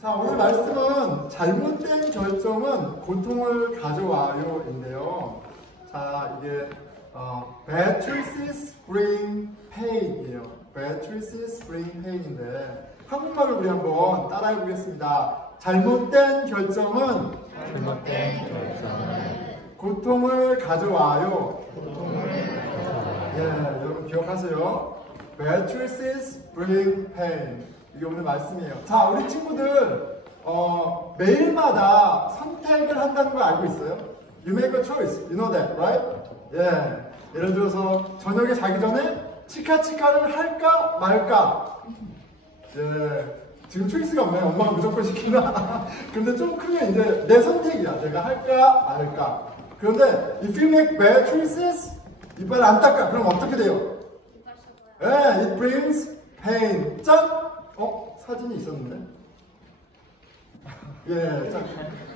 자, 오늘 말씀은 잘못된 결정은 고통을 가져와요인데요. 자, 이게 bad choices bring pain이에요. bad choices bring pain인데 한국말로 우리 한번 따라해 보겠습니다. 잘못된 결정은 고통을 가져와요. 예, 여러분 기억하세요. Bad choices bring pain. 이게 오늘 말씀이에요. 자, 우리 친구들 매일마다 선택을 한다는 거 알고 있어요? You make a choice. You know that, right? 예. 예를 들어서 저녁에 자기 전에 치카치카를 할까 말까. 예. 지금 초이스가 없나요? 엄마가 무조건 시키나? 근데 좀 크면 이제 내 선택이야. 내가 할까 말까. 그런데 if you make bad choices, 이빨 안 닦아. 그럼 어떻게 돼요? 예, it brings pain. 짠! 사진이 있었는데? 예, 짠.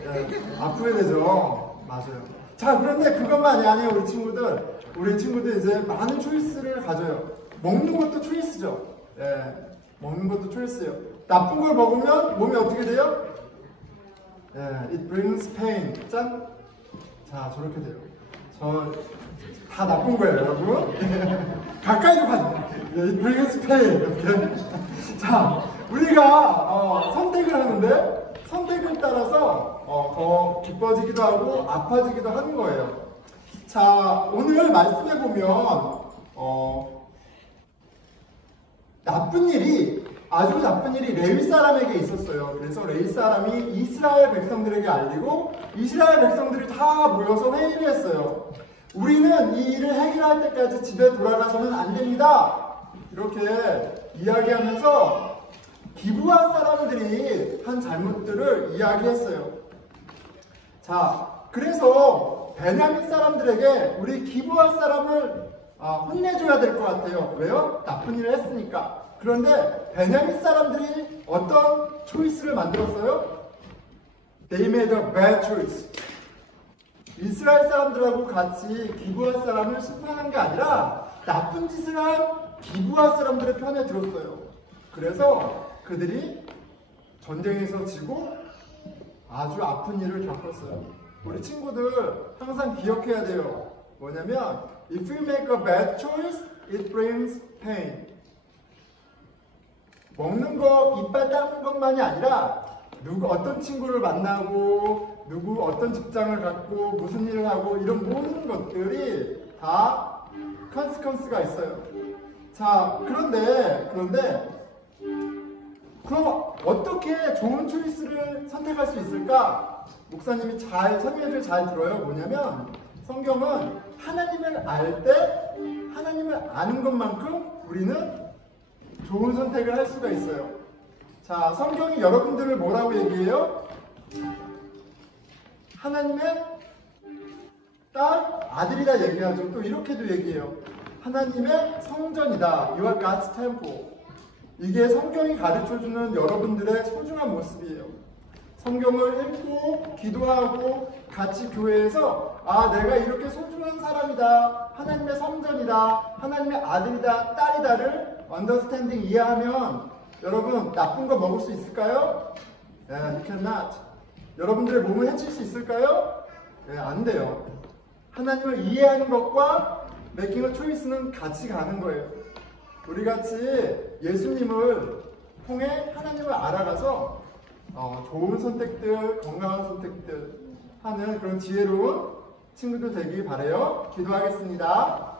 예, 아프게 되죠. 맞아요. 자, 그런데 그것만이 아니에요, 우리 친구들. 우리 친구들 이제 많은 초이스를 가져요. 먹는 것도 초이스죠. 예, 먹는 것도 초이스예요. 나쁜 걸 먹으면 몸이 어떻게 돼요? 예, it brings pain. 짠. 자, 저렇게 돼요. 다 나쁜 거예요, 여러분. 가까이도 가지. it brings pain. 이렇게. 자, 우리가 선택을 하는데 선택을 따라서 더 기뻐지기도 하고 아파지기도 하는 거예요. 자, 오늘 말씀해 보면 아주 나쁜 일이 레위 사람에게 있었어요. 그래서 레위 사람이 이스라엘 백성들에게 알리고 이스라엘 백성들이 다 모여서 회의를 했어요. 우리는 이 일을 해결할 때까지 집에 돌아가서는 안 됩니다. 이렇게 이야기하면서 기브아 사람들이 한 잘못들을 이야기했어요. 자, 그래서 베냐민 사람들에게 우리 기브아 사람을 혼내줘야 될 것 같아요. 왜요? 나쁜 일을 했으니까. 그런데 베냐민 사람들이 어떤 초이스를 만들었어요? They made a bad choice. 이스라엘 사람들하고 같이 기브아 사람을 심판한 게 아니라 나쁜 짓을 한 기브아 사람들의 편에 들었어요. 그래서 그들이 전쟁에서 지고 아주 아픈 일을 겪었어요. 우리 친구들 항상 기억해야 돼요. 뭐냐면 If you make a bad choice, it brings pain. 먹는 거, 이빨 닦는 것만이 아니라 어떤 친구를 만나고 어떤 직장을 갖고 무슨 일을 하고 이런 모든 것들이 다 컨시퀀스가 있어요. 자, 그런데 그럼 어떻게 좋은 초이스를 선택할 수 있을까? 목사님이 설명을 잘 들어요. 뭐냐면 성경은 하나님을 알 때 하나님을 아는 것만큼 우리는 좋은 선택을 할 수가 있어요. 자, 성경이 여러분들을 뭐라고 얘기해요? 하나님의 딸, 아들이다 얘기하죠. 또 이렇게도 얘기해요. 하나님의 성전이다. You are God's temple. 이게 성경이 가르쳐주는 여러분들의 소중한 모습이에요. 성경을 읽고 기도하고 같이 교회에서 내가 이렇게 소중한 사람이다. 하나님의 성전이다. 하나님의 아들이다. 딸이다를 understanding 이해하면 여러분 나쁜 거 먹을 수 있을까요? You cannot. 여러분들의 몸을 해칠 수 있을까요? 안 돼요. 하나님을 이해하는 것과 making a choice는 같이 가는 거예요. 우리 같이 예수님을 통해 하나님을 알아가서 좋은 선택들, 건강한 선택들 하는 그런 지혜로운 친구들 되길 바라요. 기도하겠습니다.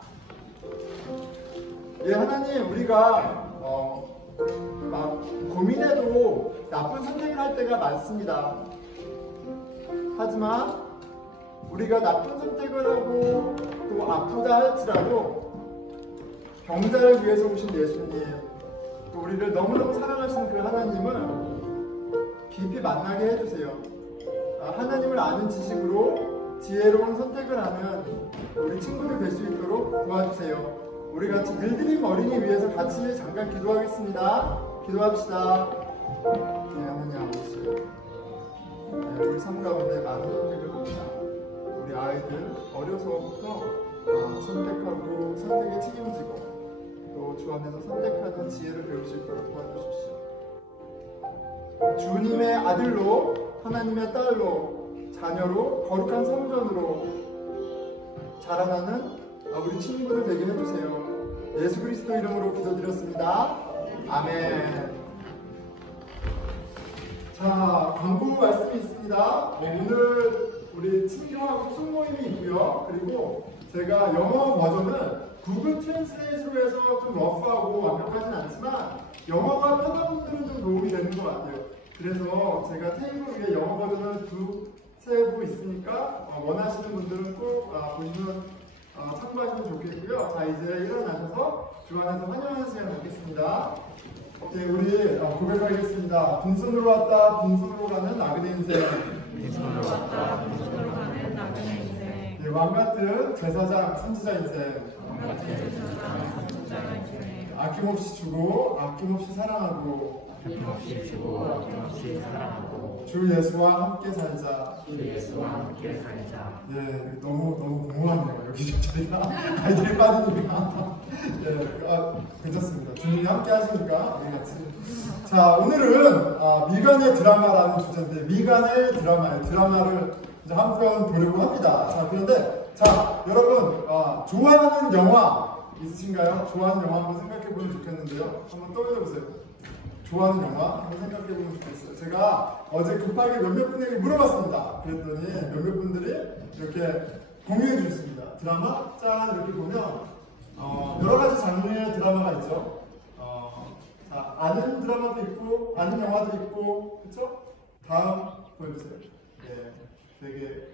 예, 하나님, 우리가 막 고민해도 나쁜 선택을 할 때가 많습니다. 하지만 우리가 나쁜 선택을 하고 또 아프다 할지라도 병자를 위해서 오신 예수님, 또 우리를 너무너무 사랑하시는 그 하나님을 깊이 만나게 해주세요. 하나님을 아는 지식으로 지혜로운 선택을 하는 우리 친구들 될 수 있도록 도와주세요. 우리 같이 늘드림 어린이 위해서 같이 잠깐 기도하겠습니다. 기도합시다. 네, 하나님 아버지, 우리 삶 가운데 많은 선택을 합니다. 우리 아이들 어려서부터 선택하고 선택에 책임지고 또 주 안에서 선택하는 지혜를 배울 수 있도록 도와주십시오. 주님의 아들로, 하나님의 딸로, 자녀로, 거룩한 성전으로 자라나는 우리 친구들 되게 해주세요. 예수 그리스도 이름으로 기도드렸습니다. 아멘. 자, 광고 말씀이 있습니다. 오늘 우리 친교하고 숙모임이 있고요. 그리고 제가 영어 버전은 구글 트랜스레이트로 해서 좀 러프하고 완벽하진 않지만 영어가 편한 분들은 좀 도움이 되는 것 같아요. 그래서 제가 테이블 위에 영어 버전을 두세 부 있으니까 원하시는 분들은 꼭 보시면 참고하시면 좋겠고요. 자, 이제 일어나셔서 주 안에서 환영하는 시간 갖겠습니다. 네, 우리 고백하겠습니다. 빈손으로 왔다 빈손으로 가는 나그네 인생. 빈손으로 왔다 빈손으로 가는 나그네 인생. 네, 왕같은 제사장 선지자 인생. 왕같은 제사장 선지자 인생. 아낌없이 주고 아낌없이 사랑하고 아낌없이 주고 아낌없이 사랑하고 주 예수와 함께 살자. 주 예수와 함께 살자. 예, 너무 공허하네요. 여기 저희가 아이들이 빠지니까. 예, 괜찮습니다. 주님이 함께 하시니까 우리 같이. 자, 오늘은 미간의 드라마라는 주제인데 미간의 드라마를 이제 한편 보려고 합니다. 자, 그런데 여러분 좋아하는 영화 있으신가요? 좋아하는 영화 한번 생각해보면 좋겠는데요. 한번 떠올려보세요. 좋아하는 영화 한번 생각해보면 좋겠어요. 제가 어제 급하게 몇몇 분에게 물어봤습니다. 그랬더니 몇몇 분들이 이렇게 공유해 주셨습니다. 드라마 짠 이렇게 보면 여러 가지 장르의 드라마가 있죠. 자, 아는 드라마도 있고 아는 영화도 있고 그렇죠? 다음 보여주세요. 네, 되게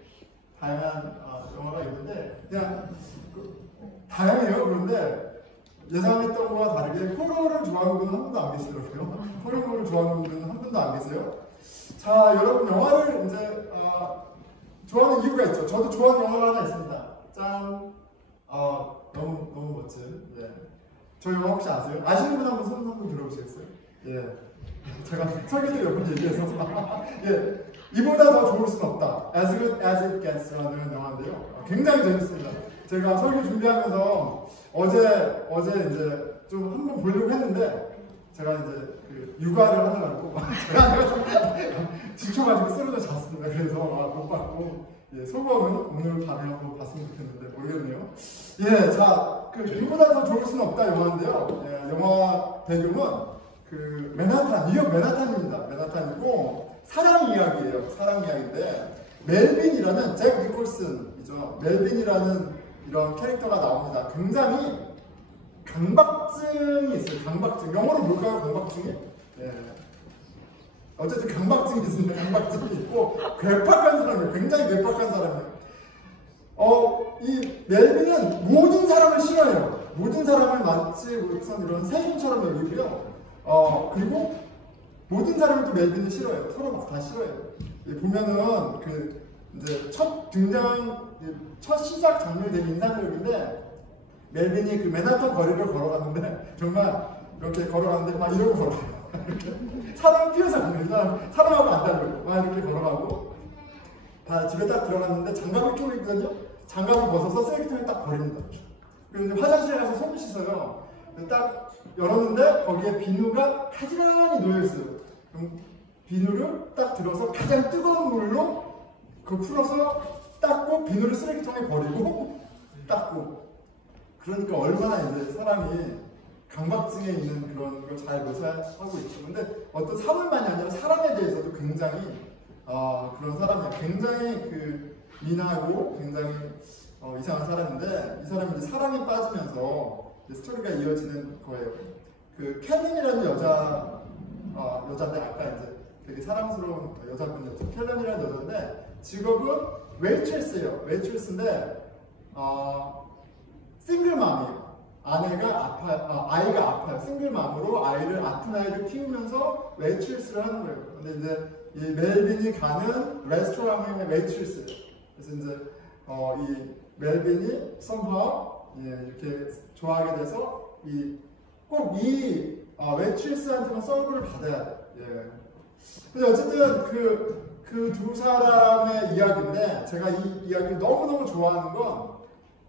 다양한 영화가 있는데 그냥 다양해요. 그런데 예상했던 것과 다르게 호러를 좋아하는 분은 한 분도 안 계시더라고요. 호러물을 좋아하는 분은 한 분도 안 계세요. 자, 여러분 영화를 이제 좋아하는 이유가 있죠. 저도 좋아하는 영화가 하나 있습니다. 짠. 너무 멋진. 예. 저 영화 혹시 아세요? 아시는 분 한번 손 한번 들어보시겠어요? 예. 제가 설교 때 몇 번 얘기해서 예. 이보다 더 좋을 수는 없다. As Good As It Gets라는 영화인데요. 굉장히 재밌습니다. 제가 설교 준비하면서 어제 이제 좀 한번 보려고 했는데 제가 이제 그 육아를 하느라고 지쳐가지고 쓰러져 잤습니다. 그래서 못 봤고 소감은 오늘 밤에 한번 봤으면 좋겠는데 모르겠네요. 예, 자, 이보다 더 좋을 수는 없다 영화인데요. 예, 영화 배경은 그 뉴욕 맨하탄입니다. 맨하탄이고 사랑 이야기예요. 사랑 이야기인데 멜빈이라는 잭 니콜슨이죠. 멜빈이라는 이런 캐릭터가 나옵니다. 굉장히 강박증이 있어요. 강박증. 영어로 뭘까요? 강박증이? 예. 어쨌든 강박증이 있습니다. 강박증이 있고 괴팍한 사람이에요. 굉장히 괴팍한 사람이에요. 이 멜빈은 모든 사람을 싫어해요. 모든 사람을 마치 우선 이런 세균처럼 여기고요. 그리고 모든 사람을 또 멜빈을 싫어해요. 서로 다 싫어해요. 보면은 이제 첫 시작 장면이 되게 인상적인데 멜빈이 그 맨하탄 거리를 걸어갔는데 정말 이렇게 걸어가는데 막 이러고 걸어가요. 사람 피해서 안 돼요. 사람하고 안 달려요. 막 이렇게 걸어가고 집에 딱 들어갔는데 장갑을 끼고 있거든요. 장갑을 벗어서 쓰레기통에 딱 버립니다. 그리고 화장실에 가서 손을 씻어요. 딱 열었는데 거기에 비누가 가지런히 놓여있어요. 그럼 비누를 딱 들어서 가장 뜨거운 물로 그거 풀어서 닦고 비누를 쓰레기통에 버리고 닦고. 그러니까 얼마나 이제 사람이 강박증에 있는 그런 걸 잘 묘사하고 있죠. 근데 어떤 사물만이 아니라 사람에 대해서도 굉장히 그런 사람이에요. 굉장히 미나하고 굉장히 이상한 사람인데 이 사람이 이제 사랑에 빠지면서 스토리가 이어지는 거예요. 그 켈린이라는 여자인데 아까 이제 되게 사랑스러운 여자분이었죠. 켈린이라는 여자인데 직업은 웨이트레스예요. 웨이트레스인데 싱글맘이에요. 아이가 아파요. 싱글맘으로 아픈 아이를 키우면서 웨이트레스를 하는 거예요. 근데 이제 이 멜빈이 가는 레스토랑의 웨이트레스예요. 그래서 이제 이 멜빈이 somehow 이렇게 좋아하게 돼서 꼭 이 웨이트레스한테만 서브를 받아야 돼요. 예. 근데 어쨌든 그 두 사람의 이야기인데 제가 이 이야기를 너무너무 좋아하는 건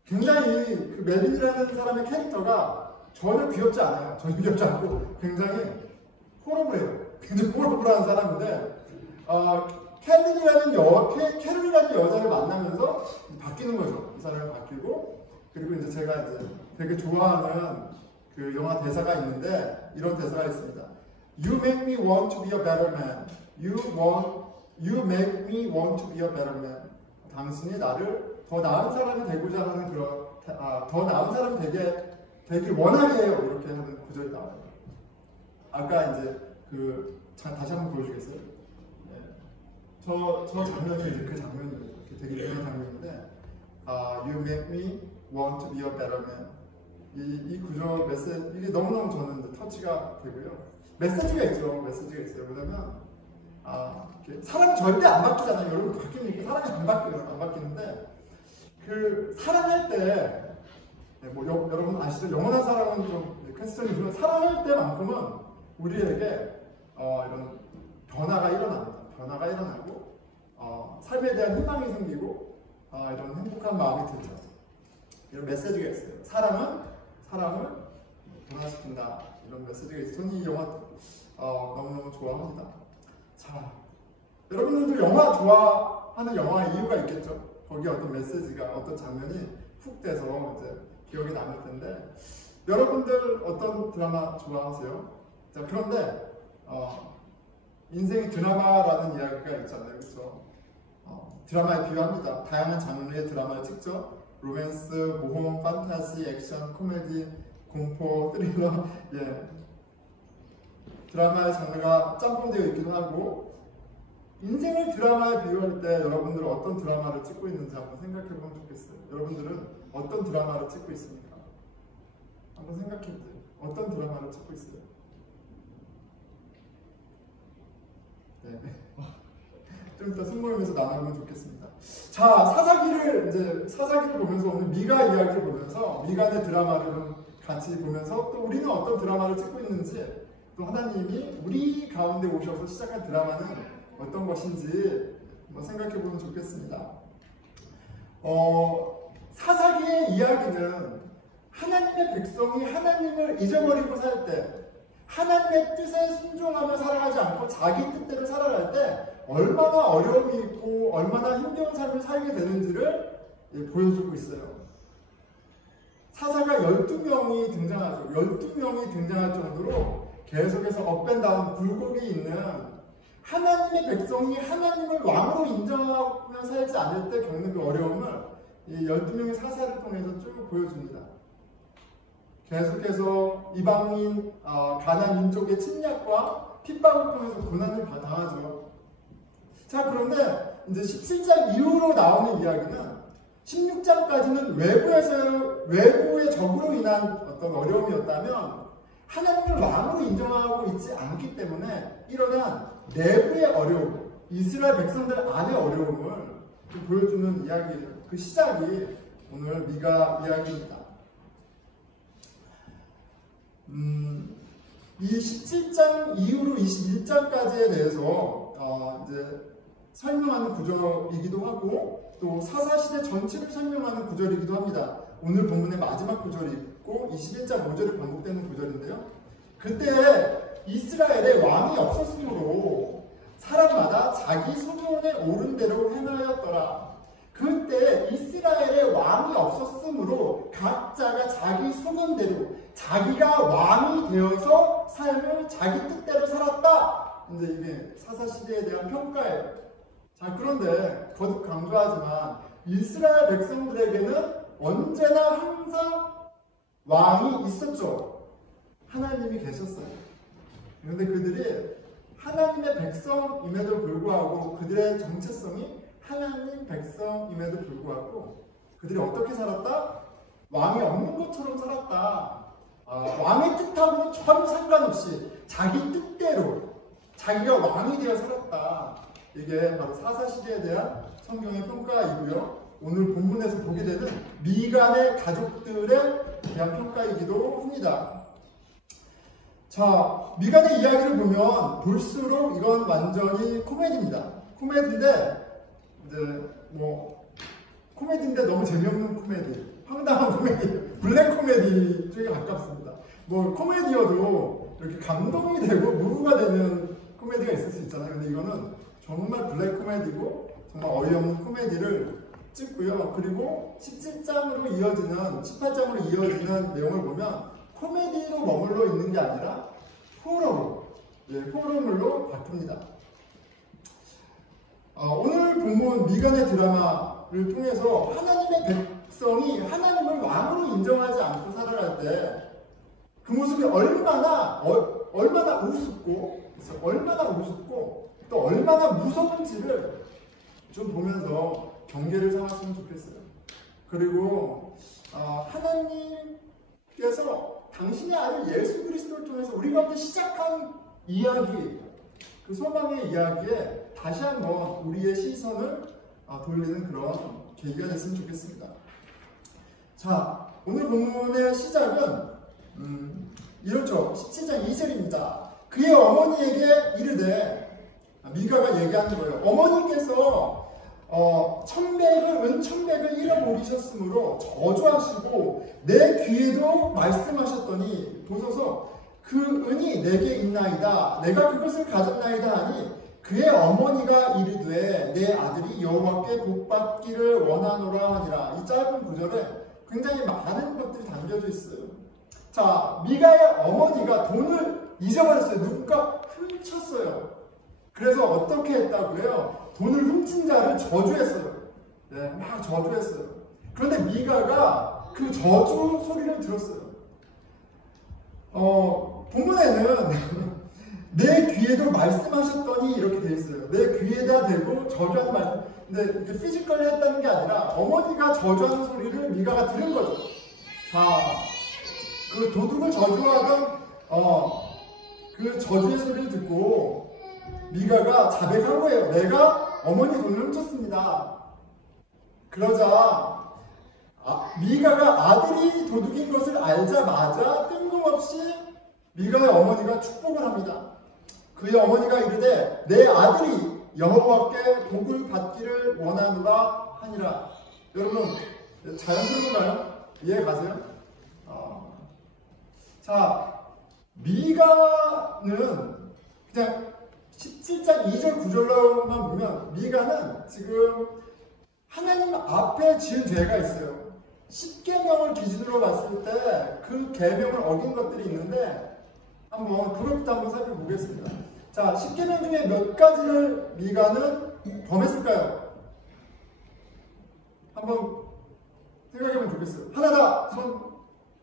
굉장히 그 멜빈이라는 사람의 캐릭터가 전혀 귀엽지 않아요. 전혀 귀엽지 않고 굉장히 호러블해요. 굉장히 호러불한 사람인데 캐롤이라는 여자를 만나면서 바뀌는 거죠. 이 사람이 바뀌고 그리고 이제 제가 이제 되게 좋아하는 그 영화 대사가 있는데 이런 대사가 있습니다. You make me want to be a better man. You make me want to be a better man. 당신이 나를 더 나은 사람이 되고자 하는 더 나은 사람이 되길 원하게 해요. 이렇게 하는 구절이 나와요. 아까 이제 다시 한번 보여주겠어요? 네. 저 장면이 이제 그 장면이에요. 되게 유명한 장면인데, You make me want to be a better man. 이 구절 메시지 이게 너무너무 저는 이제 터치가 되고요. 메시지가 있어요. 왜냐면 사람이 절대 안 바뀌잖아요. 여러분 바뀝니까? 사람이 안 바뀌는데 사랑할 때 여러분 아시죠? 영원한 사랑은 좀 퀘스천이지만 사랑할 때만큼은 우리에게 이런 변화가 일어나고 삶에 대한 희망이 생기고 이런 행복한 마음이 들죠. 이런 메시지가 있어요. 사랑을 변화시킨다. 이런 메시지가 있어요. 저는 이 영화 너무너무 좋아합니다. 자, 여러분들도 영화 좋아하는 영화의 이유가 있겠죠. 거기에 어떤 메시지가 어떤 장면이 훅 돼서 이제 기억에 남을 텐데 여러분들 어떤 드라마 좋아하세요? 자, 그런데 인생이 드라마라는 이야기가 있잖아요. 그렇죠? 드라마에 비유합니다. 다양한 장르의 드라마를 찍죠. 로맨스, 모험, 판타지, 액션, 코미디, 공포, 스릴러. 예. 드라마의 장르가 짬뽕되어 있기도 하고 인생을 드라마에 비유할 때 여러분들은 어떤 드라마를 찍고 있는지 한번 생각해 보면 좋겠어요. 여러분들은 어떤 드라마를 찍고 있습니까? 한번 생각해 보세요. 어떤 드라마를 찍고 있어요? 네. 좀 이따 숨모임에서 나눠보면 좋겠습니다. 자, 사사기를 보면서 오늘 미가 이야기를 보면서 미간의 드라마를 좀 같이 보면서 또 우리는 어떤 드라마를 찍고 있는지 또 하나님이 우리 가운데 오셔서 시작한 드라마는 어떤 것인지 한번 생각해 보면 좋겠습니다. 사사기의 이야기는 하나님의 백성이 하나님을 잊어버리고 살 때 하나님의 뜻에 순종하며 살아가지 않고 자기 뜻대로 살아갈 때 얼마나 어려움이 있고 얼마나 힘겨운 삶을 살게 되는지를 보여주고 있어요. 사사가 12명이 등장하죠. 12명이 등장할 정도로 계속해서 업앤다운 굴곡이 있는 하나님의 백성이 하나님을 왕으로 인정하며 살지 않을 때 겪는 그 어려움을 이 12명의 사사를 통해서 쭉 보여줍니다. 계속해서 이방인 가나안 민족의 침략과 핍박을 통해서 고난을 당하죠. 자, 그런데 이제 17장 이후로 나오는 이야기는 16장까지는 외부의 적으로 인한 어떤 어려움이었다면 하나님을 왕으로 인정하고 있지 않기 때문에 일어난 내부의 어려움, 이스라엘 백성들 안의 어려움을 보여주는 이야기예요. 그 시작이 오늘 미가 이야기입니다. 이 17장 이후로 21장까지에 대해서 이제 설명하는 구절이기도 하고 또 사사시대 전체를 설명하는 구절이기도 합니다. 오늘 본문의 마지막 구절이 있고 21장 5절에 반복되는 구절인데요. 그때 이스라엘에 왕이 없었으므로 사람마다 자기 소견에 옳은 대로 행하였더라. 그때 이스라엘에 왕이 없었으므로 각자가 자기 소견대로 자기가 왕이 되어서 삶을 자기 뜻대로 살았다. 이제 이게 사사시대에 대한 평가예요. 자, 그런데 거듭 강조하지만 이스라엘 백성들에게는 언제나 항상 왕이 있었죠. 하나님이 계셨어요. 그런데 그들이 하나님의 백성임에도 불구하고 그들의 정체성이 하나님 백성임에도 불구하고 그들이 어떻게 살았다? 왕이 없는 것처럼 살았다. 왕의 뜻하고는 전혀 상관없이 자기 뜻대로 자기가 왕이 되어 살았다. 이게 바로 사사시대에 대한 성경의 평가이고요. 오늘 본문에서 보게 되는 미간의 가족들에 대한 평가이기도 합니다. 자, 미간의 이야기를 보면 볼수록 이건 완전히 코미디입니다. 코미디인데 이제 코미디인데 너무 재미없는 코미디, 황당한 코미디, 블랙 코미디 쪽에 가깝습니다. 코미디여도 이렇게 감동이 되고 무브가 되는 코미디가 있을 수 있잖아요. 근데 이거는 정말 블랙 코미디고 정말 어이없는 코미디를 찍고요. 그리고 17장으로 이어지는 18장으로 이어지는 내용을 보면 코미디로 머물러 있는 게 아니라 호러로, 호러물로 바뀝니다. 오늘 본문 미간의 드라마를 통해서 하나님의 백성이 하나님을 왕으로 인정하지 않고 살아갈 때 그 모습이 얼마나 우습고 또 얼마나 무서운지를 좀 보면서 경계를 삼았으면 좋겠어요. 그리고 하나님께서 당신의 아들 예수 그리스도를 통해서 우리 가운데 시작한 이야기, 그 소망의 이야기에 다시 한번 우리의 시선을 돌리는 그런 계기가 됐으면 좋겠습니다. 자, 오늘 본문의 시작은 이렇죠. 17장 2절입니다. 그의 어머니에게 이르되, 미가가 얘기하는 거예요. 어머니께서 은 천백을 잃어버리셨으므로 저주하시고 내 귀에도 말씀하셨더니 보소서 그 은이 내게 있나이다. 내가 그것을 가졌나이다 하니 그의 어머니가 이르되 내 아들이 여호와께 복받기를 원하노라 하니라. 이 짧은 구절에 굉장히 많은 것들이 담겨져 있어요. 자, 미가의 어머니가 돈을 잊어버렸어요. 누군가 훔쳤어요. 그래서 어떻게 했다고요? 돈을 훔친 자를 저주했어요. 네, 막 저주했어요. 그런데 미가가 그 저주 소리를 들었어요. 본문에는 내 귀에도 말씀하셨더니 이렇게 돼 있어요. 내 귀에다 대고 저주하는 말씀. 근데 이렇게 피지컬리 했다는 게 아니라 어머니가 저주하는 소리를 미가가 들은 거죠. 자, 그 도둑을 저주하던 그 저주의 소리를 듣고 미가가 자백한 거예요. 내가 어머니 돈을 훔쳤습니다. 그러자 미가가 아들이 도둑인 것을 알자마자 뜬금없이 미가의 어머니가 축복을 합니다. 그의 어머니가 이르되 내 아들이 여호와께 복을 받기를 원하노라 하니라. 여러분 자연스러운가요? 이해 가세요? 자, 미가는 그냥 17장 2절 9절로만 보면 미가는 지금 하나님 앞에 지은 죄가 있어요. 10계명을 기준으로 봤을 때 그 계명을 어긴 것들이 있는데 그것부터 한번 살펴보겠습니다. 자, 10계명 중에 몇 가지를 미가는 범했을까요? 한번 생각해보면 좋겠어요. 하나다,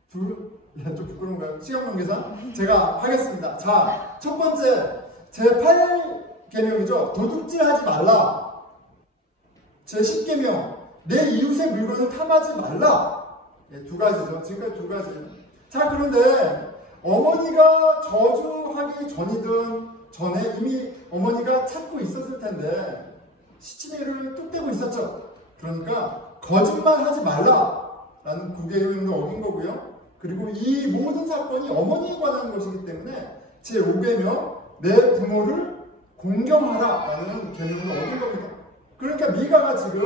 둘, 좀 부끄러운가요? 시간 관계상 제가 하겠습니다. 자, 첫 번째 제8계명이죠. 도둑질하지 말라. 제10계명 내 이웃의 물건을 탐하지 말라. 두 가지죠. 지금까지 두 가지. 자, 그런데 어머니가 저주하기 전에 이미 어머니가 찾고 있었을 텐데 시치미를 뚝 떼고 있었죠. 그러니까 거짓말하지 말라라는 9계명을 어긴 거고요. 그리고 이 모든 사건이 어머니에 관한 것이기 때문에 제5계명 내 부모를 공경하라라는 계명을 얻은 겁니다. 그러니까 미가가 지금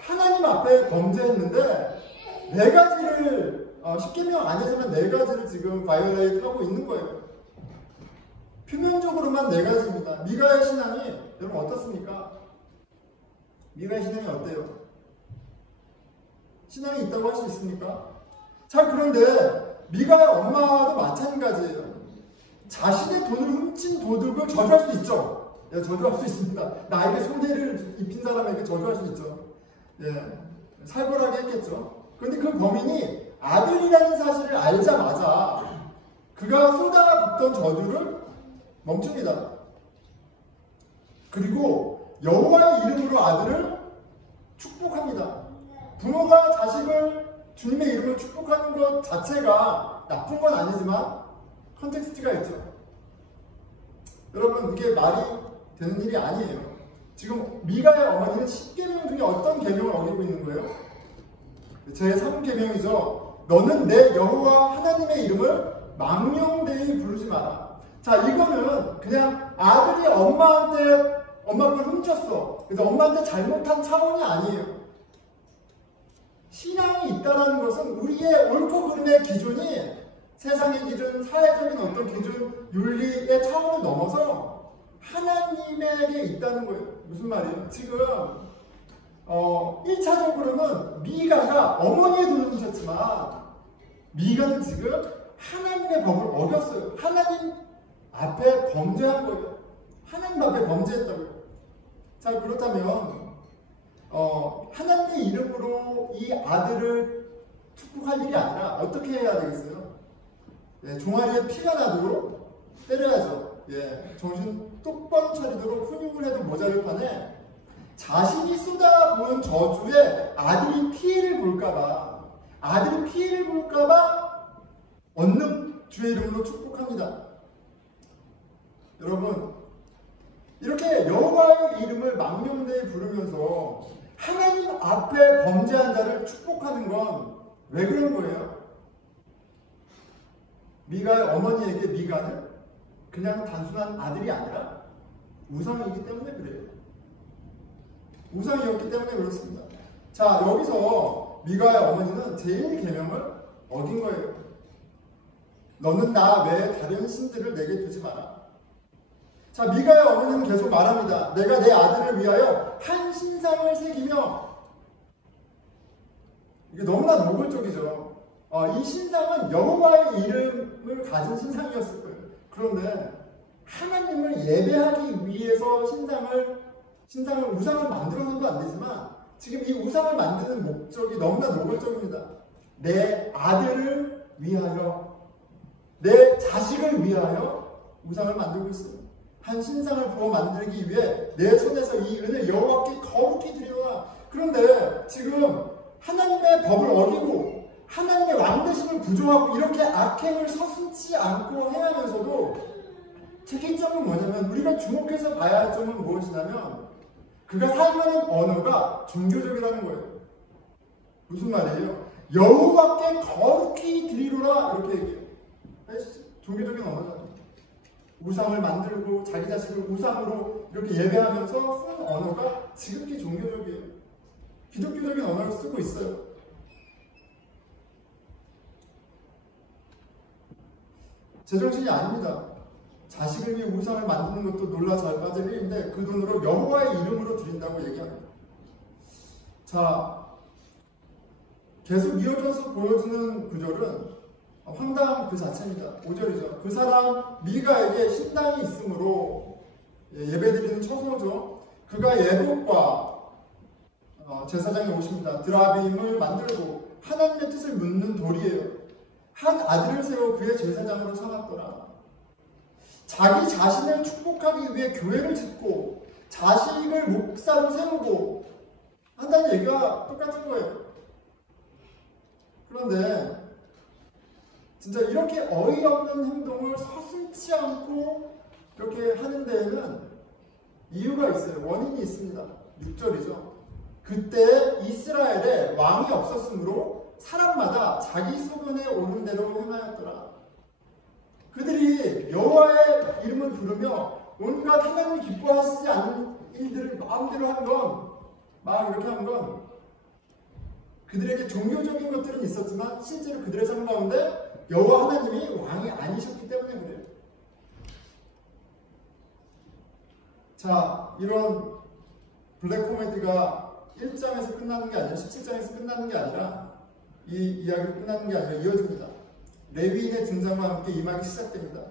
하나님 앞에 범죄했는데 4가지를 10계명 안에서는 4가지를 지금 바이올레이트 하고 있는 거예요. 표면적으로만 4가지입니다. 미가의 신앙이 여러분 어떻습니까? 미가의 신앙이 어때요? 신앙이 있다고 할 수 있습니까? 자, 그런데 미가의 엄마도 마찬가지예요. 자신의 돈을 훔친 도둑을 저주할 수 있죠. 예, 저주할 수 있습니다. 나에게 손해를 입힌 사람에게 저주할 수 있죠. 예, 살벌하게 했겠죠. 그런데 그 범인이 아들이라는 사실을 알자마자 그가 쏟아붓던 저주를 멈춥니다. 그리고 여호와의 이름으로 아들을 축복합니다. 부모가 자식을 주님의 이름으로 축복하는 것 자체가 나쁜 건 아니지만 컨텍스트가 있죠. 여러분, 이게 말이 되는 일이 아니에요. 지금 미가의 어머니는 10계명 중에 어떤 계명을 어기고 있는 거예요? 제3계명이죠. 너는 내 여호와 하나님의 이름을 망령되이 부르지 마라. 자, 이거는 그냥 아들이 엄마 걸 훔쳤어. 그래서 엄마한테 잘못한 차원이 아니에요. 신앙이 있다는 것은 우리의 옳고 그름의 기준이 세상의 기준, 사회적인 어떤 기준, 윤리의 차원을 넘어서 하나님에게 있다는 거예요. 무슨 말이에요? 지금 1차적으로는 미가가 어머니의 돈을 훔쳤지만 미가는 지금 하나님의 법을 어겼어요. 하나님 앞에 범죄한 거예요. 하나님 앞에 범죄했다고요. 자, 그렇다면 하나님의 이름으로 이 아들을 축복할 일이 아니라 어떻게 해야 되겠어요? 예, 종아리에 피가 나도록 때려야죠. 예, 정신 똑바로 차리도록 훈육을 해도 모자랄 판에 자신이 쏟아부은 저주에 아들이 피해를 볼까봐 얻는 주의 이름으로 축복합니다. 여러분, 이렇게 여호와의 이름을 망령되이 부르면서 하나님 앞에 범죄한 자를 축복하는 건 왜 그런 거예요? 미가의 어머니에게 미가는 그냥 단순한 아들이 아니라 우상이기 때문에 그래요. 우상이었기 때문에 그렇습니다. 자, 여기서 미가의 어머니는 제1계명을 어긴 거예요. 너는 나 외에 다른 신들을 내게 두지 마라. 자, 미가의 어머니는 계속 말합니다. 내가 내 아들을 위하여 한 신상을 새기며, 이게 너무나 노골적이죠. 이 신상은 여호와의 이름을 가진 신상이었을 거예요. 그런데 하나님을 예배하기 위해서 신상을 우상을 만들어서도 안 되지만 지금 이 우상을 만드는 목적이 너무나 노골적입니다. 내 아들을 위하여, 내 자식을 위하여 우상을 만들고 있어요. 한 신상을 부어 만들기 위해 내 손에서 이 은을 여호와께 거룩히 드리노라. 그런데 지금 하나님의 법을 어기고 하나님의 왕되심을 부정하고 이렇게 악행을 서슴지 않고 행하면서도 특이점은 뭐냐면, 우리가 주목해서 봐야 할 점은 무엇이냐면 그가 사용하는 언어가 종교적이라는 거예요. 무슨 말이에요? 여호와께 거룩히 드리노라 이렇게 얘기해요. 종교적인 언어잖아요. 우상을 만들고 자기 자식을 우상으로 이렇게 예배하면서 쓴 언어가 지극히 종교적이에요. 기독교적인 언어를 쓰고 있어요. 제정신이 아닙니다. 자식을 위해 우상을 만드는 것도 놀라 잘 빠질 일인데 그 돈으로 여호와의 이름으로 드린다고 얘기합니다. 자, 계속 이어져서 보여주는 구절은 황당 그 자체입니다. 5절이죠. 그 사람 미가에게 신당이 있으므로, 예배드리는 처소죠. 그가 예복과 제사장이 오십니다. 드라빔을 만들고 하나님의 뜻을 묻는 돌이에요. 한 아들을 세워 그의 제사장으로 삼았더라. 자기 자신을 축복하기 위해 교회를 짓고 자식을 목사로 세우고 한다는 얘기가 똑같은 거예요. 그런데 진짜 이렇게 어이없는 행동을 서슴지 않고 이렇게 하는 데에는 이유가 있어요. 원인이 있습니다. 6절이죠. 그때 이스라엘에 왕이 없었으므로 사람마다 자기 소견에 오른 대로 행하였더라. 그들이 여호와의 이름을 부르며 온갖 하나님이 기뻐하시지 않는 일들을 마음대로 한 건, 막 이렇게 한 건 그들에게 종교적인 것들은 있었지만 실제로 그들의 삶 가운데 여호와 하나님이 왕이 아니셨기 때문에 그래요. 자, 이런 블랙 코미디가 1장에서 끝나는 게 아니라 17장에서 끝나는 게 아니라 이 이야기가 끝나는 게 아니라 이어집니다. 레위인의 등장과 함께 이 말이 시작됩니다.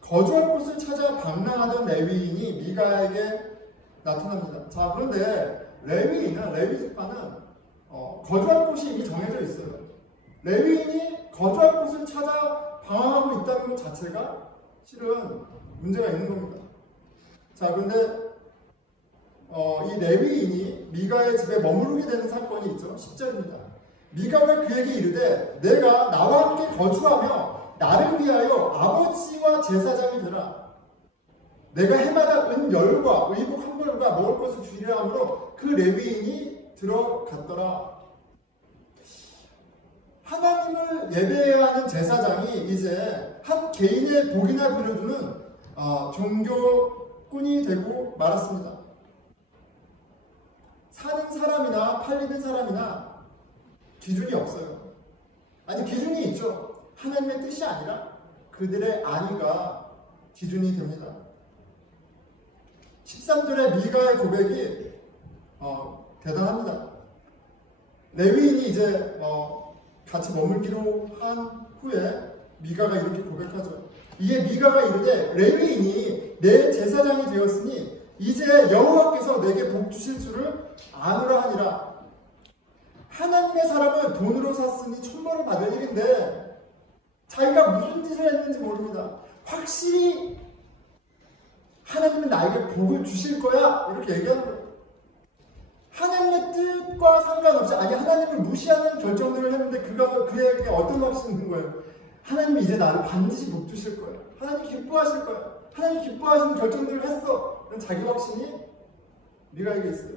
거주할 곳을 찾아 방랑하던 레위인이 미가에게 나타납니다. 자, 그런데 레위인은, 레위 지파는 거주할 곳이 이미 정해져 있어요. 레위인이 거주할 곳을 찾아 방황하고 있다는 것 자체가 실은 문제가 있는 겁니다. 자, 그런데 이 레위인이 미가의 집에 머무르게 되는 사건이 있죠. 10절입니다. 미가가 그에게 이르되 내가 나와 함께 거주하며 나를 위하여 아버지와 제사장이 되라. 내가 해마다 은 열과 의복 한 벌과 먹을 것을 주리라 하므로 그 레위인이 들어갔더라. 하나님을 예배해야 하는 제사장이 이제 한 개인의 복이나 빌어주는 종교꾼이 되고 말았습니다. 사는 사람이나 팔리는 사람이나 기준이 없어요. 아니, 기준이 있죠. 하나님의 뜻이 아니라 그들의 안위가 기준이 됩니다. 13절의 미가의 고백이 대단합니다. 레위인이 이제 같이 머물기로 한 후에 미가가 이렇게 고백하죠. 이에 미가가 이르되 레위인이 내 제사장이 되었으니 이제 여호와께서 내게 복 주실 줄을 아노라 하니라. 하나님의 사람을 돈으로 샀으니 천벌을 받을 일인데 자기가 무슨 짓을 했는지 모릅니다. 확실히 하나님은 나에게 복을 주실 거야 이렇게 얘기하는 거예요. 하나님의 뜻과 상관없이, 아니 하나님을 무시하는 결정들을 했는데 그에게 어떤 확신이 있는 거예요? 하나님이 이제 나를 반드시 복 주실 거예요. 하나님 기뻐하실 거예요. 하나님 기뻐하시는 결정들을 했어. 그런 자기 확신이 미가에게 있어요.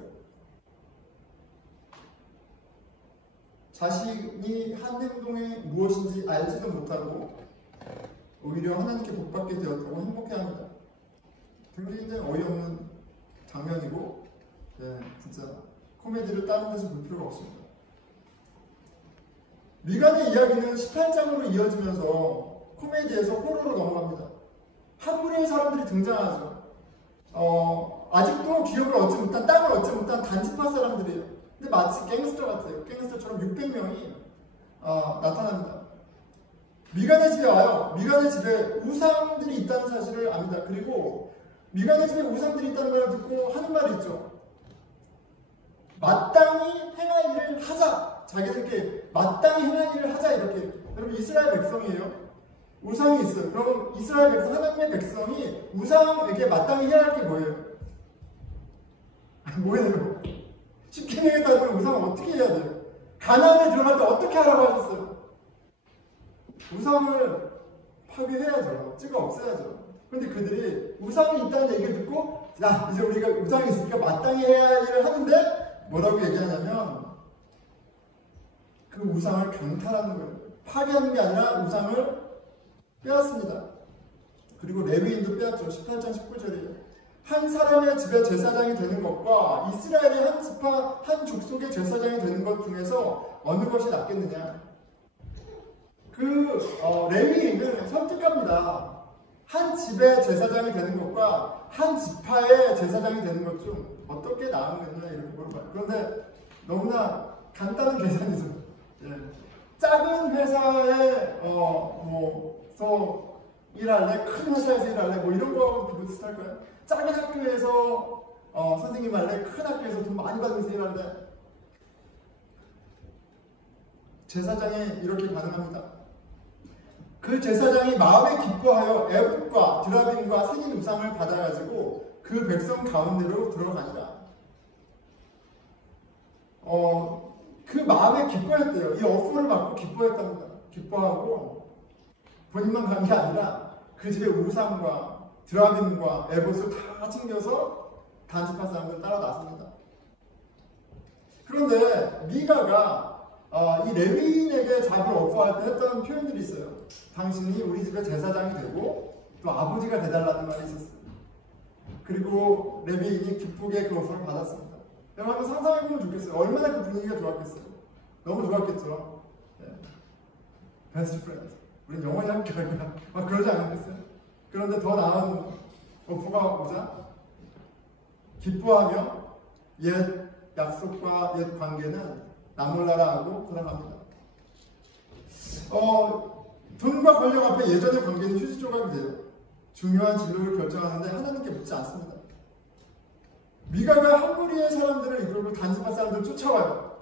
자신이 한 행동이 무엇인지 알지도 못하고 오히려 하나님께 복받게 되었다고 행복해합니다. 굉장히 어이없는 장면이고, 진짜 코미디를 다른 데서 볼 필요가 없습니다. 미간의 이야기는 18장으로 이어지면서 코미디에서 호러로 넘어갑니다. 한 무리의 사람들이 등장하죠. 아직도 기업을 얻지 못한, 땅을 얻지 못한 단지파 사람들이에요. 근데 마치 갱스터 같아요. 갱스터처럼 600명이 나타납니다. 미간의 집에 와요. 미간의 집에 우상들이 있다는 사실을 압니다. 그리고 미간의 집에 우상들이 있다는 말을 듣고 하는 말이 있죠. 마땅히 행할 일을 하자. 자기들께 마땅히 행할 일을 하자. 이렇게. 여러분, 이스라엘 백성이에요. 우상이 있어요. 그럼 이스라엘 백성, 하나님의 백성이 우상에게 마땅히 해야 할 게 뭐예요? 뭐예요? 쉽게 얘기했다면 우상을 어떻게 해야 돼요? 가나안에 들어갈 때 어떻게 하라고 하셨어요? 우상을 파괴해야죠. 찍어 없애야죠. 그런데 그들이 우상이 있다는 얘기를 듣고, 야, 이제 우리가 우상이 있으니까 마땅히 해야 할 일을 하는데 뭐라고 얘기하냐면 그 우상을 강탈하는 거예요. 파괴하는 게 아니라 우상을 빼앗습니다. 그리고 레위인도 빼앗죠. 18장 19절이에요. 한 사람의 집에 제사장이 되는 것과 이스라엘의 한 지파, 한 족속의 제사장이 되는 것 중에서 어느 것이 낫겠느냐. 레위인은 선택합니다. 한 집의 제사장이 되는 것과 한 지파의 제사장이 되는 것 중 어떻게 나았느냐 이렇게 물어봐요. 그런데 너무나 간단한 계산이죠. 작은 회사에 일할래? 큰 회사에서 일할래? 뭐 이런 거하고 비슷할 거예요. 작은 학교에서 선생님 할래? 큰 학교에서 돈 많이 받으면서 일할래? 제사장이 이렇게 가능합니다. 그 제사장이 마음에 기뻐하여 에봇과 드라빔과 생인 우상을 받아가지고 그 백성 가운데로 들어가니라. 그 마음에 기뻐했대요. 이 어포를 받고 기뻐했답니다. 기뻐하고 본인만 간 게 아니라 그 집의 우상과 드라빔과 에봇을 다 챙겨서 단지파 사람들 따라 나섭니다. 그런데 미가가 이 레위인에게 자기를 오퍼할 때 했던 표현들이 있어요. 당신이 우리 집의 제사장이 되고 또 아버지가 돼달라는 말이 있었어요. 그리고 레위인이 기쁘게 그 오퍼를 받았습니다. 여러분 한번 상상해보면 좋겠어요. 얼마나 그 분위기가 좋았겠어요. 너무 좋았겠죠. 베스트 프렌드. 우린 영원히 함께 할 거야. 막 그러지 않겠어요? 그런데 더 나은 오퍼가 오자 기뻐하며 옛 약속과 옛 관계는 나몰라라 하고 돌아갑니다. 돈과 권력 앞에 예전의 관계는 휴지 조각이 돼요. 중요한 진로를 결정하는데 하나님께 묻지 않습니다. 미가가 한 무리의 사람들을 이끌고 단지파 사람들을 쫓아와요.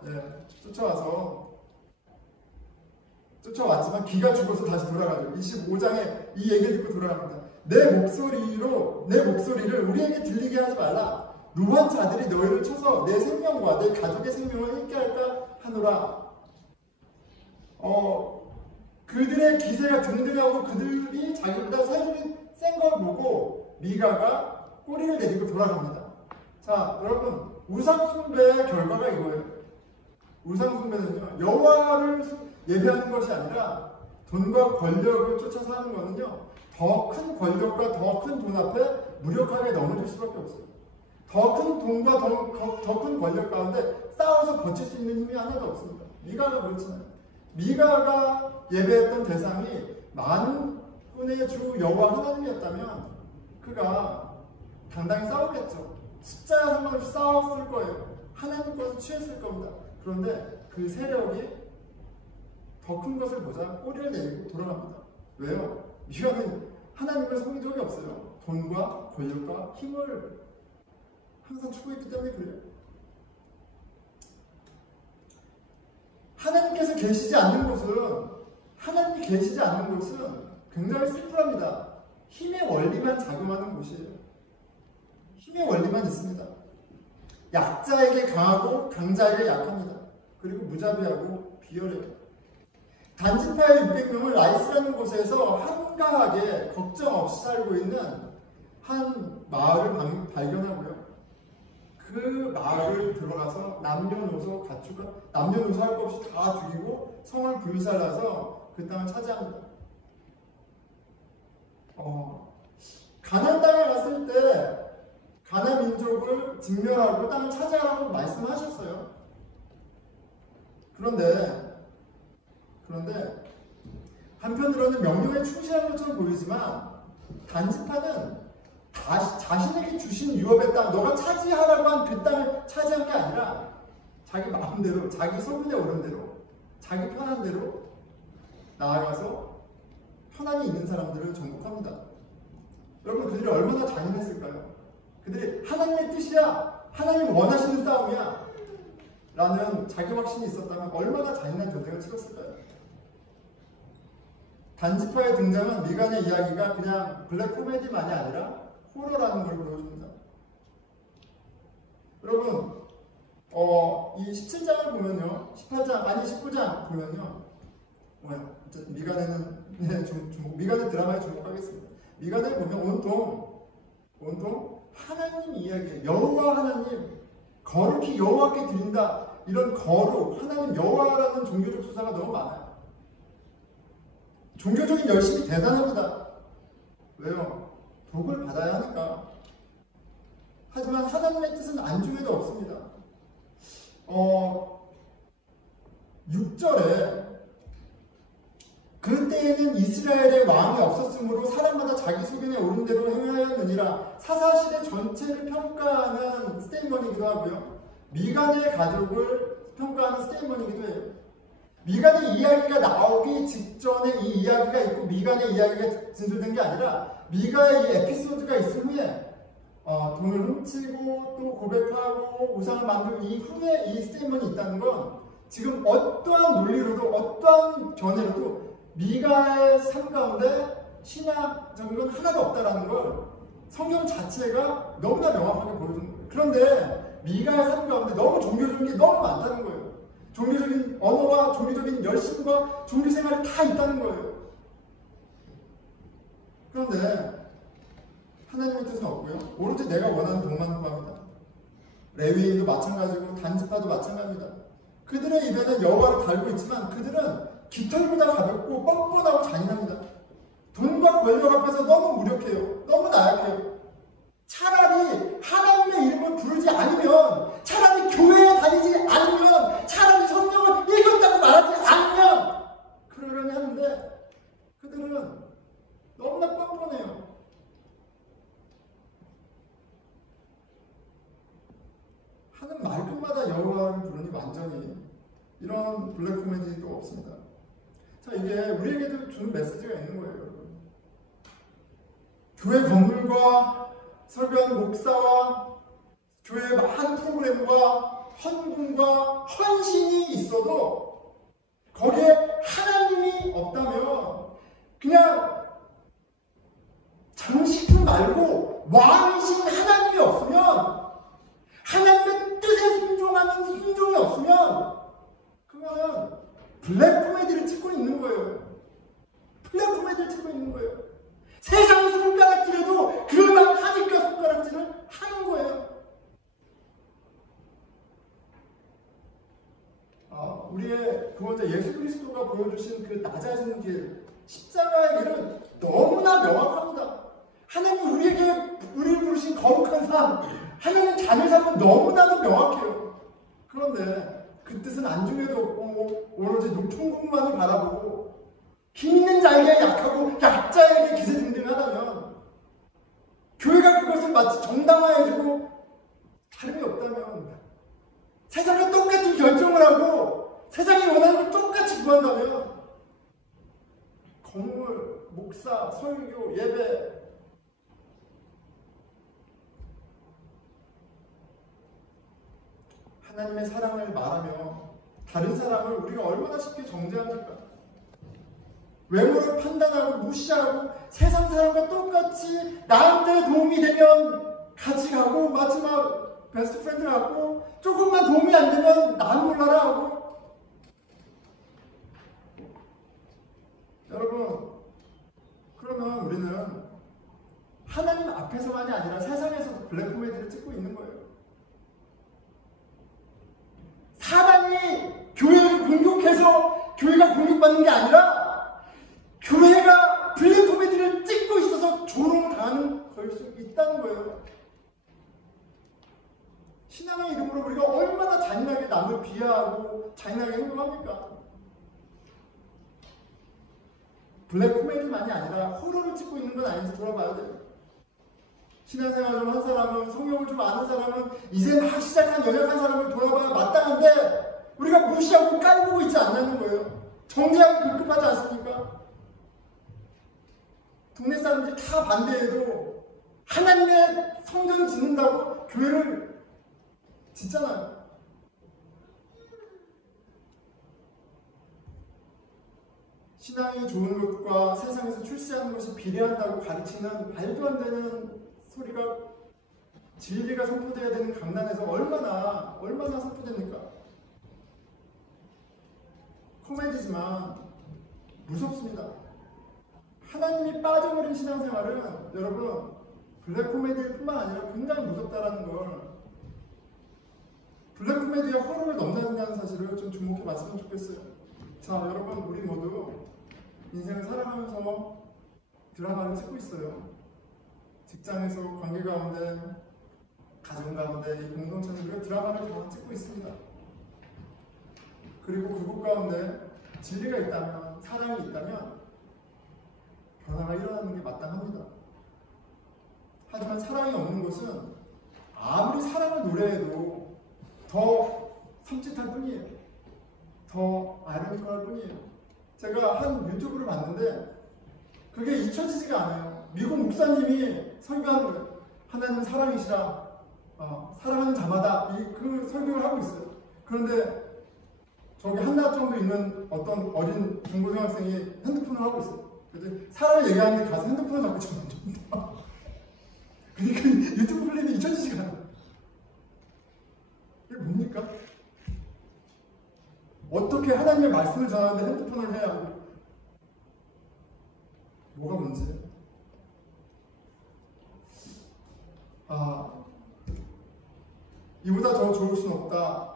쫓아왔지만 기가 죽어서 다시 돌아가죠. 25장에 이 얘기를 듣고 돌아갑니다. 내 목소리를 우리에게 들리게 하지 말라. 노한 자들이 너희를 쳐서 내 생명과 내 가족의 생명을 잃게 할까 하노라. 그들의 기세가 등등하고 그들이 자기보다 사실이 센 걸 보고 미가가 꼬리를 내리고 돌아갑니다. 자, 여러분, 우상숭배의 결과가 이거예요. 우상숭배는요, 여호와를 예배하는 것이 아니라 돈과 권력을 쫓아 사는 거는요, 더 큰 권력과 더 큰 돈 앞에 무력하게 넘어질 수밖에 없어요. 더 큰 돈과 더 큰 권력 가운데 싸워서 버틸 수 있는 힘이 하나도 없습니다. 미가가 그렇잖아요. 미가가 예배했던 대상이 만군의 주 여호와 하나님이었다면 그가 당당히 싸웠겠죠. 숫자와 상관없이 싸웠을 거예요. 하나님 것을 취했을 겁니다. 그런데 그 세력이 더 큰 것을 보자 꼬리를 내리고 돌아갑니다. 왜요? 미가는 하나님을 섬긴 적이 없어요. 돈과 권력과 힘을 항상 추구했기 때문에 그래요. 하나님께서 계시지 않는 곳은, 하나님이 계시지 않는 곳은 굉장히 심플합니다. 힘의 원리만 작용하는 곳이에요. 힘의 원리만 있습니다. 약자에게 강하고 강자에게 약합니다. 그리고 무자비하고 비열해요. 단지파의 600명을 라이스라는 곳에서 한가하게 걱정 없이 살고 있는 한 마을을 발견하고요. 그 마을을 들어가서 남녀노소 할 것 없이 다 죽이고 성을 불살라서 그 땅을 차지합니다. 가나안 땅에 갔을 때 가나안 민족을 진멸하고 땅을 차지하라고 말씀하셨어요. 그런데 한편으로는 명령에 충실한 것처럼 보이지만 단지파는 자신에게 주신 유업의 땅, 너가 차지하라고 한 그 땅을 차지한 게 아니라 자기 마음대로, 자기 소문에 오른 대로, 자기 편한 대로 나아가서 편안히 있는 사람들을 정복합니다. 여러분, 그들이 얼마나 잔인했을까요? 그들이 하나님의 뜻이야, 하나님 원하시는 싸움이야 라는 자기 확신이 있었다면 얼마나 잔인한 전쟁을 치렀을까요? 단지파의 등장은 미간의 이야기가 그냥 블랙 코미디만이 아니라 호러라는 걸 보여줍니다. 여러분, 이 17장을 보면요, 19장 보면요, 어쨌든 미간에는 미간의 드라마에 주목하겠습니다. 미간에 보면 온통 하나님 이야기, 여호와 하나님, 거룩히 여호와께 드린다, 이런 거룩, 하나님 여호와라는 종교적 수사가 너무 많아요. 종교적인 열심이 대단합니다. 왜요? 복을 받아야 하니까. 하지만 하나님의 뜻은 안중에도 없습니다. 6절에 그때에는 이스라엘의 왕이 없었으므로 사람마다 자기 소견에 오른 대로 행하였느니라. 사사시대 전체를 평가하는 스테이먼이기도 하고요, 미간의 가족을 평가하는 스테이먼이기도 해요. 미간의 이야기가 나오기 직전에 이 이야기가 있고 미간의 이야기가 진술된 게 아니라 미가의 이 에피소드가 있은 후에 돈을 훔치고 또 고백하고 우상을 만든 이후에 이 스테이먼이 있다는 건 지금 어떠한 논리로도 어떠한 견해로도 미가의 삶 가운데 신앙적인 건 하나도 없다라는 걸 성경 자체가 너무나 명확하게 보여주는 거예요. 그런데 미가의 삶 가운데 너무 종교적인 게 너무 많다는 거예요. 종교적인 언어와 종교적인 열심과 종교 생활이 다 있다는 거예요. 그런데 하나님의 뜻은 없고요, 오로지 내가 원하는 복만 구합니다. 레위인도 마찬가지고 단지파도 마찬가지입니다. 그들의 입에는 여호와를 달고 있지만 그들은 깃털보다 가볍고 뻔뻔하고 잔인합니다. 돈과 권력 앞에서 너무 무력해요. 너무 나약해요. 차라리 하나님의 이름을 부르지 않으면, 차라리 교회에 다니지 않으면, 차라리 성경을 읽었다고 말하지 않으면 그러려니 하는데 그들은 너무나 뻔뻔해요. 하는 말끝마다 여호와를 부르니 완전히 이런 블랙 코미디도 없습니다. 자, 이게 우리에게도 주는 메시지가 있는 거예요, 여러분. 교회 건물과 설교하는 목사와 교회의 많은 프로그램과 헌금과 헌신이 있어도 거기에 하나님이 없다면, 그냥 장식품 말고 왕이신 하나님이 없으면, 하나님의 뜻에 순종하는 순종이 없으면 그거는 블랙 코미디를 찍고 있는 거예요. 블랙 코미디를 찍고 있는 거예요. 세상 손가락질해도 그럴만 하니까 손가락질을 하는 거예요. 우리의 구원자 예수 그리스도가 보여주신 그 낮아지는 길, 십자가의 길은 너무나 명확합니다. 하나님 우리를 부르신 거룩한 삶, 하나님 자녀 삶은 너무나도 명확해요. 그런데 그 뜻은 안중에도 없고 오로지 높은 곳만을 바라보고 힘 있는 자에게 약하고 약자에게 기세등등하다면 교회가 그것을 마치 정당화해주고 다름이 없다면, 세상과 똑같은 결정을 하고 세상이 원하는 걸 똑같이 구한다면, 건물, 목사, 설교, 예배, 하나님의 사랑을 말하며 다른 사람을 우리가 얼마나 쉽게 정죄합니까? 외모를 판단하고 무시하고 세상 사람과 똑같이 나한테 도움이 되면 같이 가고 마지막 베스트 프렌드 갖고 조금만 도움이 안 되면 난 몰라라 하고. 여러분, 그러면 우리는 하나님 앞에서만이 아니라 세상에서도 블랙 코미디를 찍고 있는 거예요. 사단이 교회를 공격해서 교회가 공격받는 게 아니라 교회가 블랙 코미디를 찍고 있어서 조롱당하는 걸 수 있다는 거예요. 신앙의 이름으로 우리가 얼마나 잔인하게 남을 비하하고 잔인하게 행동합니까? 블랙 코미디만이 아니라 호러를 찍고 있는 건 아닌지 돌아봐야 돼요. 신앙생활 좀 한 사람은, 성경을 좀 아는 사람은, 이제 막 시작한 연약한 사람을 돌아봐야 마땅한데 우리가 무시하고 깔보고 있지 않는 거예요. 정죄하기 급급하지 않습니까? 동네 사람들이 다 반대해도 하나님의 성전을 짓는다고 교회를 짓잖아요. 신앙이 좋은 것과 세상에서 출세하는 것이 비례한다고 가르치는 말도 안 되는 소리가, 진리가 선포되어야 되는 강단에서 얼마나 선포됩니까? 코미디지만 무섭습니다. 하나님이 빠져버린 신앙생활은 여러분 블랙 코미디일 뿐만 아니라 굉장히 무섭다라는 걸, 블랙 코미디의 허로를 넘나든다는 사실을 좀 주목해 봤으면 좋겠어요. 자, 여러분, 우리 모두 인생을 살아가면서 드라마를 찍고 있어요. 직장에서, 관계 가운데, 가정 가운데, 이 공동체는 우리가 드라마를 다 찍고 있습니다. 그리고 그곳 가운데 진리가 있다면, 사랑이 있다면 변화가 일어나는 게 마땅합니다. 하지만 사랑이 없는 것은 아무리 사랑을 노래해도 더 섬찟할 뿐이에요. 더 아이러니컬할 뿐이에요. 제가 한 유튜브를 봤는데 그게 잊혀지지가 않아요. 미국 목사님이 설교하는 거예요. 하나님은 사랑이시라, 사랑하는 자마다 그 설교를 하고 있어요. 그런데 저기 한낮 정도 있는 어떤 어린 중고등학생이 핸드폰을 하고 있어요. 그래서 사랑을 얘기하는데 가서 핸드폰을 잡고 전화합니다. 그러니까 유튜브 클립이 잊혀지지가 않아요. 이게 뭡니까? 어떻게 하나님의 말씀을 전하는데 핸드폰을 해야 하고, 뭐가 문제예요? 이보다 더 좋을 수는 없다.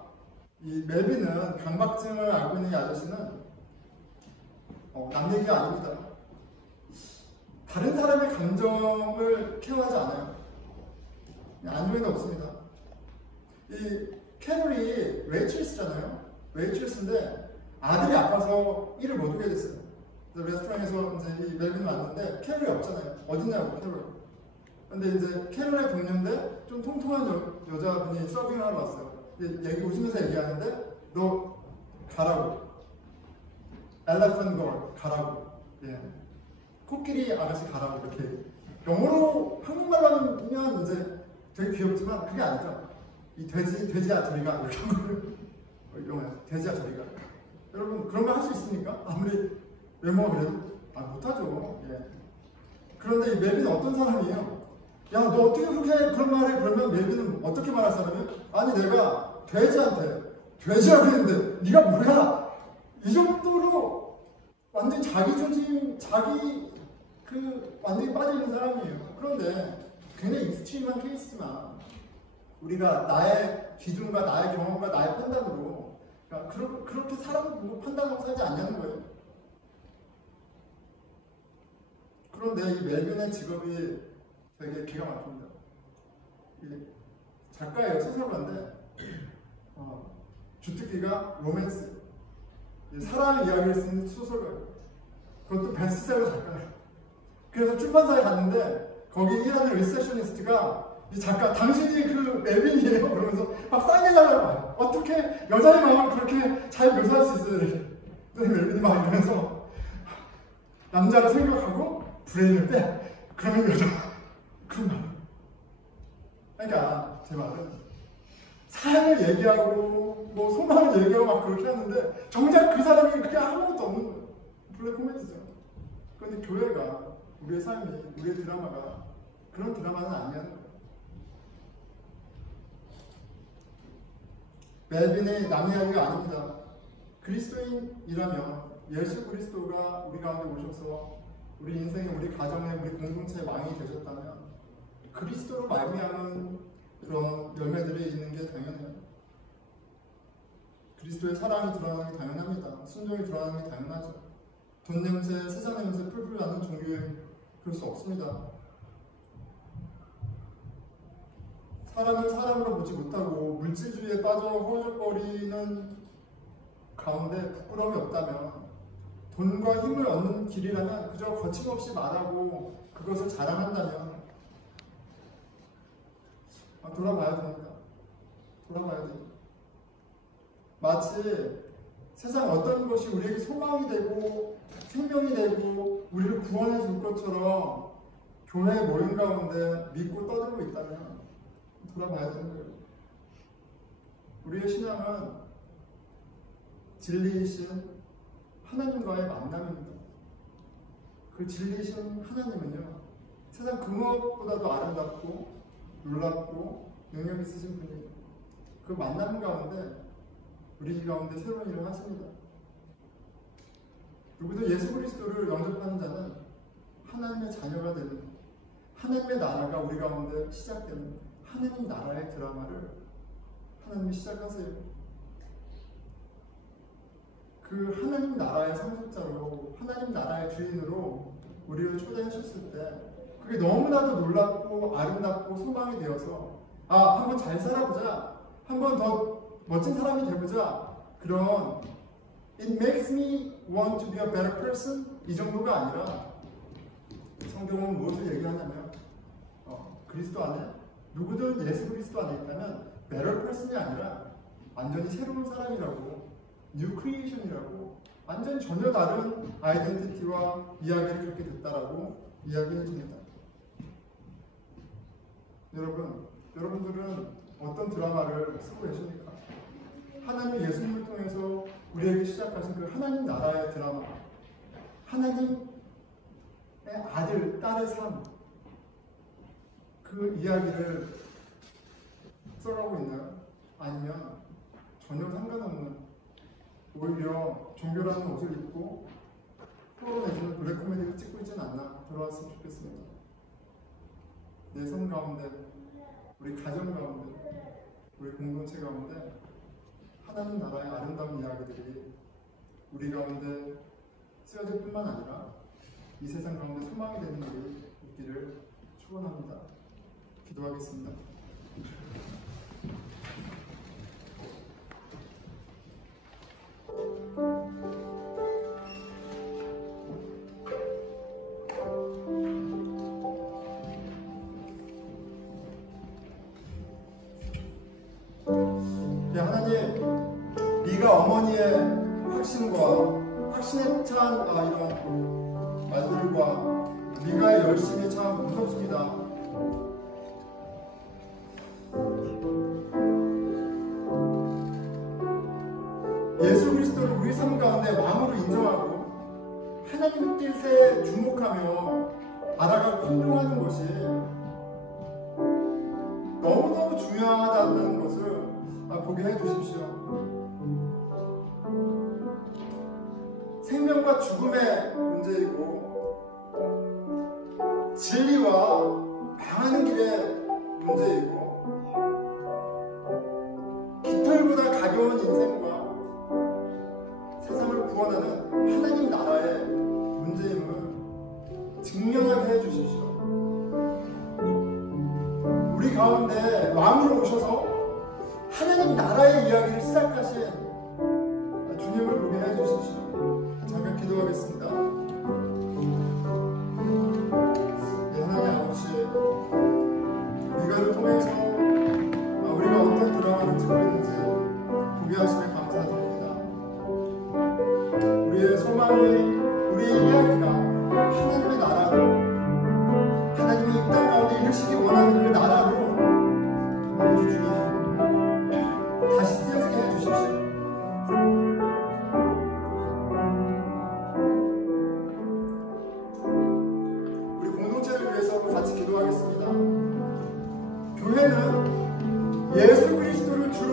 이 멜빈은 강박증을 앓고 있는 이 아저씨는 남 얘기가 아닙니다. 다른 사람의 감정을 케어하지 않아요. 안중에도 없습니다. 이 캐롤이 웨이트리스잖아요. 웨이트리스인데 아들이 아파서 일을 못 오게 됐어요. 그래서 레스토랑에서 이제 이 멜빈이 왔는데 캐롤이 없잖아요. 어딨냐고, 캐롤. 근데 이제 캐롤의 동료인데 좀 통통한 여자분이 서빙을 하러 왔어요. 얘기 웃으면서 얘기하는데 너 가라고. 엘레펀트 걸 가라고. 예. 코끼리 아가씨 가라고 이렇게. 영어로 한국말로 하면 이제 되게 귀엽지만 그게 아니죠. 이 돼지야 저리가 이렇게 한 거를 영어에서 돼지야 저리가. 여러분 그런 거 할 수 있습니까? 아무리 외모가 그래도 못하죠. 예. 그런데 이 멜빈은 어떤 사람이에요? 야, 너 어떻게 그렇게 그런 말을 해? 그러면 멜빈은 어떻게 말할 사람이에요? 아니 내가 돼지한테 돼지라고 했는데 네가 뭐야? 이 정도로 완전 자기 조짐, 자기 완전히 빠져있는 사람이에요. 그런데 굉장히 익스트림한 케이스지만 우리가 나의 기준과 나의 경험과 나의 판단으로 그렇게 사람을 보고 판단하고 살지 않냐는 거예요. 그런데 이 멜빈의 직업이 되게 기가 막힙니다. 작가예요. 소설가인데 주특기가 로맨스, 사랑의 이야기를 쓰는 소설가예요. 그것도 베스트셀러 작가예요. 그래서 출판사에 갔는데 거기 일하는 리셉셔니스트가 이 작가 당신이 그 멜빈이에요? 그러면서 막 싸게 어떻게 여자의 마음을 그렇게 잘 묘사할 수 있어요? 이렇게 멜빈이 막 이러면서 남자를 생각하고 브레인을 빼. 그러면 여자 그런 말. 그러니까 제 말은 사랑을 얘기하고 뭐 소망을 얘기하고 막 그렇게 하는데 정작 그 사람이 그게 아무것도 없는 거예요. 블랙 코미디죠. 그런데 교회가 우리의 삶이 우리의 드라마가 그런 드라마는 아니라는 거예요. 멜빈의 남 이야기가 아닙니다. 그리스도인이라면 예수 그리스도가 우리 가운데 오셔서 우리 인생에 우리 가정에 우리 공동체의 왕이 되셨다면 그리스도로 말미암은 그런 열매들이 있는 게 당연해요. 그리스도의 사랑이 드러나는 게 당연합니다. 순종이 드러나는 게 당연하죠. 돈 냄새, 세상 냄새 풀풀 나는 종교에 그럴 수 없습니다. 사람을 사람으로 보지 못하고 물질주의에 빠져 허우적거리는 가운데 부끄러움이 없다면 돈과 힘을 얻는 길이라면 그저 거침없이 말하고 그것을 자랑한다면 돌아봐야 됩니다. 돌아봐야 됩니다. 마치 세상 어떤 것이 우리에게 소망이 되고 생명이 되고 우리를 구원해 줄 것처럼 교회 모임 가운데 믿고 떠들고 있다면 돌아봐야 되는 거예요. 우리의 신앙은 진리이신 하나님과의 만남입니다. 그 진리이신 하나님은요, 세상 그 무엇보다도 아름답고 놀랍고 능력 있으신 분이에요. 그 만남 가운데 우리 가운데 새로운 일을 하십니다. 누구도 예수 그리스도를 영접하는 자는 하나님의 자녀가 되는, 하나님의 나라가 우리 가운데 시작되는 하나님 나라의 드라마를 하나님이 시작하세요. 그 하나님 나라의 상속자로, 하나님 나라의 주인으로 우리를 초대하셨을 때 그게 너무나도 놀랍고 아름답고 소망이 되어서 한번 잘 살아보자, 한번 더 멋진 사람이 되보자, 그런 It makes me want to be a better person 이 정도가 아니라 성경은 무엇을 얘기하냐면 그리스도 안에 누구든 예수 그리스도 안에 있다면 better person이 아니라 완전히 새로운 사람이라고, new creation이라고, 완전 전혀 다른 아이덴티티와 이야기를 그렇게 됐다라고 이야기해 줍니다. 여러분들은 어떤 드라마를 쓰고 계십니까? 하나님의 예수님을 통해서 우리에게 시작하신 그 하나님 나라의 드라마, 하나님의 아들, 딸의 삶, 그 이야기를 써가고 있나요? 아니면 전혀 상관없는, 오히려 종교라는 옷을 입고 풀어내주는 블랙 코미디를 찍고 있지는 않나 돌아왔으면 좋겠습니다. 내 삶 가운데, 우리 가정 가운데, 우리 공동체 가운데 하나님 나라의 아름다운 이야기들이 우리 가운데 쓰여질 뿐만 아니라 이 세상 가운데 소망이 되는 일이 있기를 축원합니다. 기도하겠습니다. 하나님, 네가 어머니의 확신과 확신에 찬 이런 말들과 네가의 열심이 참 무섭습니다. 예수 그리스도를 우리 삶 가운데 마음으로 인정하고 하나님 뜻에 주목하며 알아가고 순종하는 것이 너무너무 중요하다는 것을 보게 해주십시오. 생명과 죽음의 문제이고 진리와 방하는 길의 문제이고 깃털보다 가벼운 인생과 세상을 구원하는 하나님 나라의 문제임을 증명하게 해주십시오. 우리 가운데 마음으로 오셔서 하나님 나라의 이야기를 시작하신 주님을 보게 해주십시오. 잠깐 기도하겠습니다. 하나님 아버지,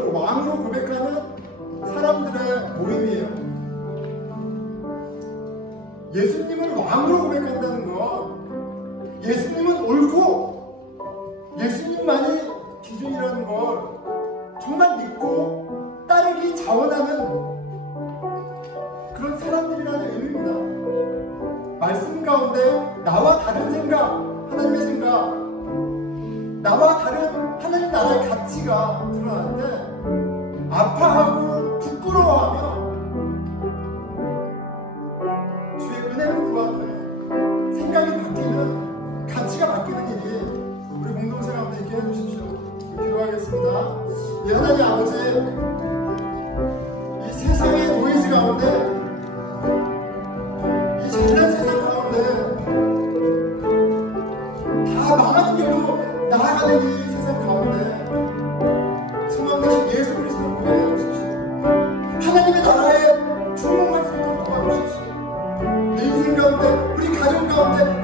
예수님을 왕으로 고백하는 사람들의 모임이에요. 예수님을 왕으로 고백한다는 건 예수님은 옳고 예수님만이 기준이라는 걸 정말 믿고 따르기 자원하는 그런 사람들이라는 의미입니다. 말씀 가운데 나와 다른 생각, 하나님의 생각, 나와 다른 하나님 나라의 가치가 드러날 때 아파하고 부끄러워하며 주의 은혜를 구하는 생각이 바뀌는, 가치가 바뀌는 일이 우리 공동체 가운데 있게 해주십시오. 기도하겠습니다. 예, 하나님 아버지, 이 세상의 노이즈 가운데, 이 잘난 세상 가운데 다 망하는 길로 나아가는 이 세상 가운데 소망 되신 예수 그리스도를 구해 주십시오. 하나님의 나라에 주목할 수 있도록 도와주십시오. 내 인생 가운데, 우리 가정 가운데